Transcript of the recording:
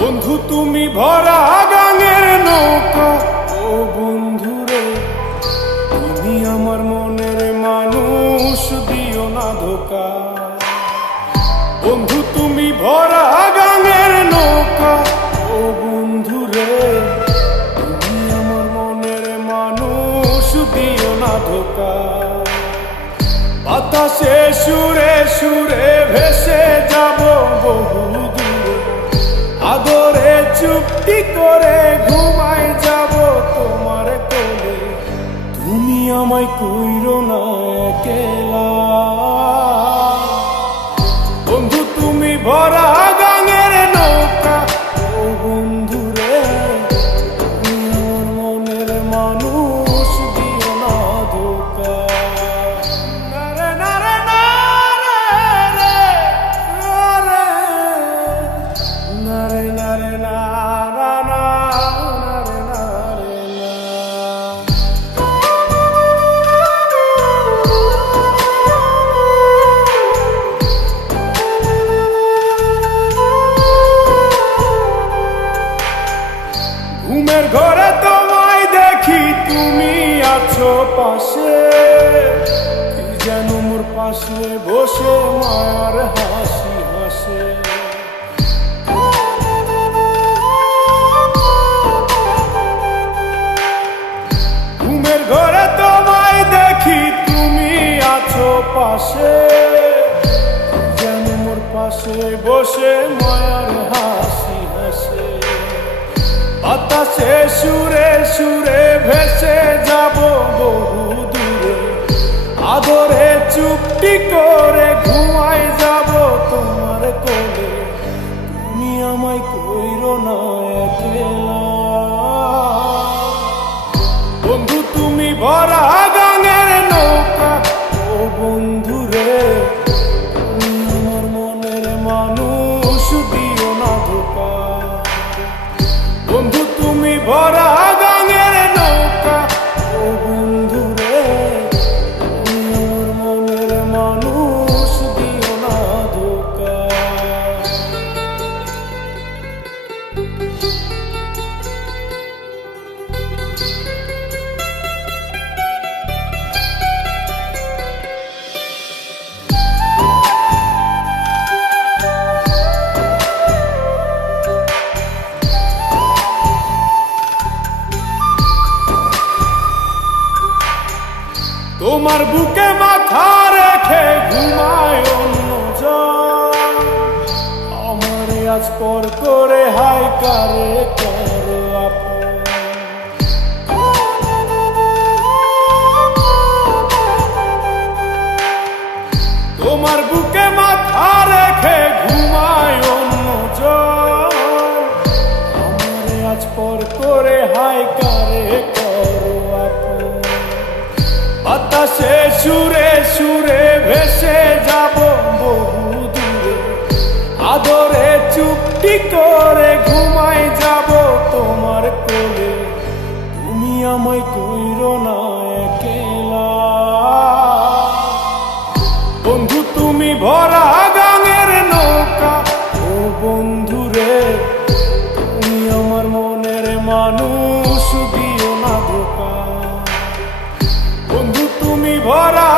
বন্ধু তুমি ভরা গাঙের নৌকা, ও বন্ধুরে তুমি আমার মনের মানুষ, দিও না ধোকা। বন্ধু তুমি ভরা গাঙের নৌকা, ও বন্ধুরে তুমি আমার মনের মানুষ, দিও না ধোকা। বাতাসে সুরে সুরে ভেসে যাব বহু দূরে, আদরে চুপটি করে ঘুমাই যাব তোমার কোলে। তুমি আমায় কইরো না একলা, বন্ধু তুমি ভরা গাঙের নৌকা, ও বন্ধুরে তুমি আমার মনের মানুষ, দিও না ধোকা। নারে নারে নারে নারে নারে নারে ঘুমের ঘরে তোমায় দেখি, তুমি আছো পাশে, কি যেন মোর পাশে বসে মার হাসি হাসে। ঘুমের ঘরে তোমায় দেখি, তুমি আছো পাশে, যেন মোর পাশে বসে মায়ার হাসি হাসে। বাতাসে সুরে সুরে ভেসে যাব বহু দূরে, আদরে চুপটি করে ঘুমাই যাব তোমার কোলে। তুমি আমায় কইরো না একলা, বন্ধু তুমি ভরা গাঙের নৌকা, ও বন্ধুরে তুমি আমার মনের মানুষ, দিও না ধোকা। বন্ধু তুমি ভরা গাঙের নৌকা, ও বন্ধুরে তুমি আমার মনের মানুষ, দিও না ধোকা। তোমার বুকে মাথা রেখে ঘুমায় অন্যজন, আমার আজ পর করে হাই কারে করো আপন। তোমার বুকে মাথা রেখে ঘুমায় অন্যজন, আমার আজ পর করে হাই কারে করো আপন। বাতাসে সুরে সুরে ভেসে যাব বহু দূরে, আদরে চুপটি করে ঘুমাই যাব তোমার কোলে। তুমি আমায় কইরো না একলা, বন্ধু তুমি ভরা গাঙের নৌকা, ও বন্ধুরে তুমি আমার মনের মানুষ, দিও না ধোকা। বন্ধু তুমি ভরা